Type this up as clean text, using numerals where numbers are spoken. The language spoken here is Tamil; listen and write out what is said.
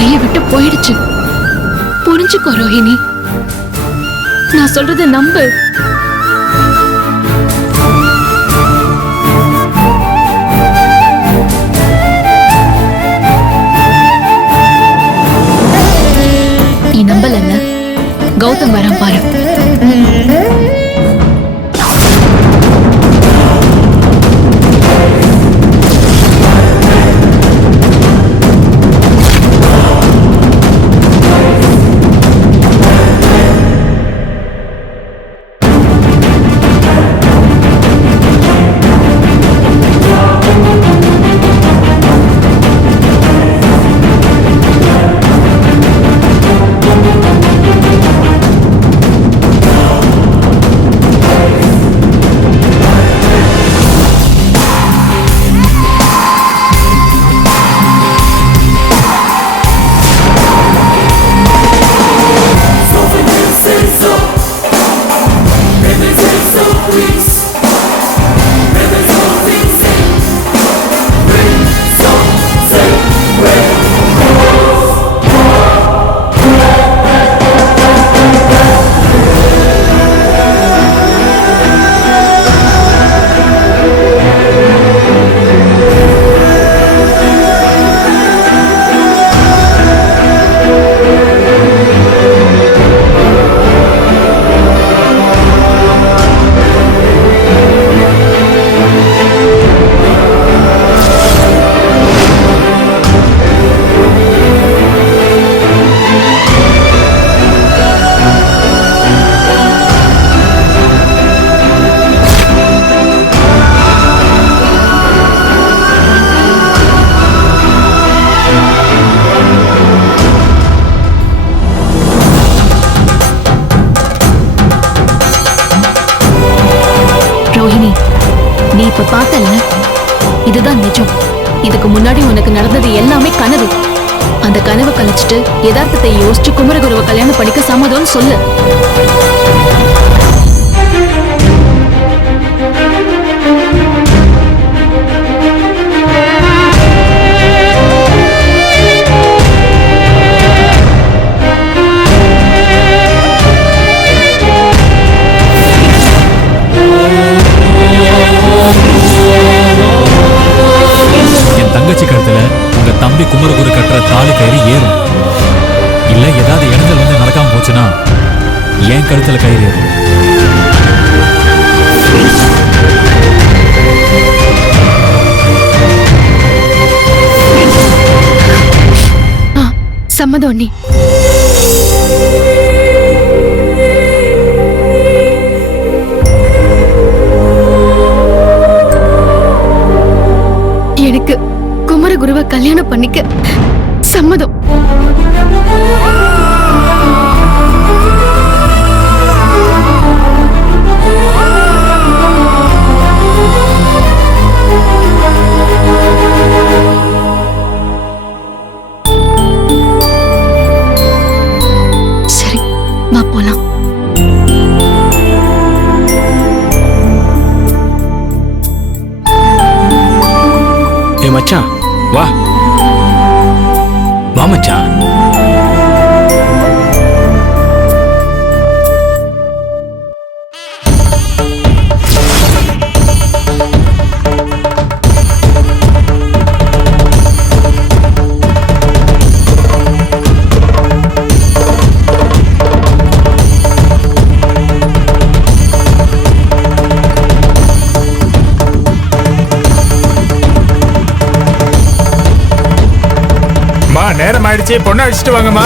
கையை விட்டு போயிடுச்சு. புரிஞ்சுக்கோ ரோஹிணி, நான் சொல்றத நம்பு. நீ நம்பலல்ல, கௌதம் வரான் பாரு. ரோஹிணி, நீ இப்ப பார்த்தல, இதுதான் நிஜம். இதுக்கு முன்னாடி உனக்கு நடந்தது எல்லாமே கனவு. அந்த கனவை கழிச்சிட்டு யதார்த்தத்தை யோசிச்சு குமரகுருவை கல்யாணம் பண்ணிக்க சம்மதம்னு சொல்லு. தங்கச்சி கழுத்துல உங்க தம்பி குமரகுரு கட்டுற தாலி கயிறு ஏறும். இல்ல ஏதாவது இடங்கள் வந்து நடக்காம போச்சுன்னா என் கழுத்துல கயிறு ஏறும். சம்மதம் நீ. எனக்கு குமரகுருவை கல்யாணம் பண்ணிக்க சம்மதம். சரி, வா போலாம். ஏ மச்சான், வா வா மச்சான். நேரம் ஆயிடுச்சு, பொண்ணு அடிச்சுட்டு வாங்கம்மா.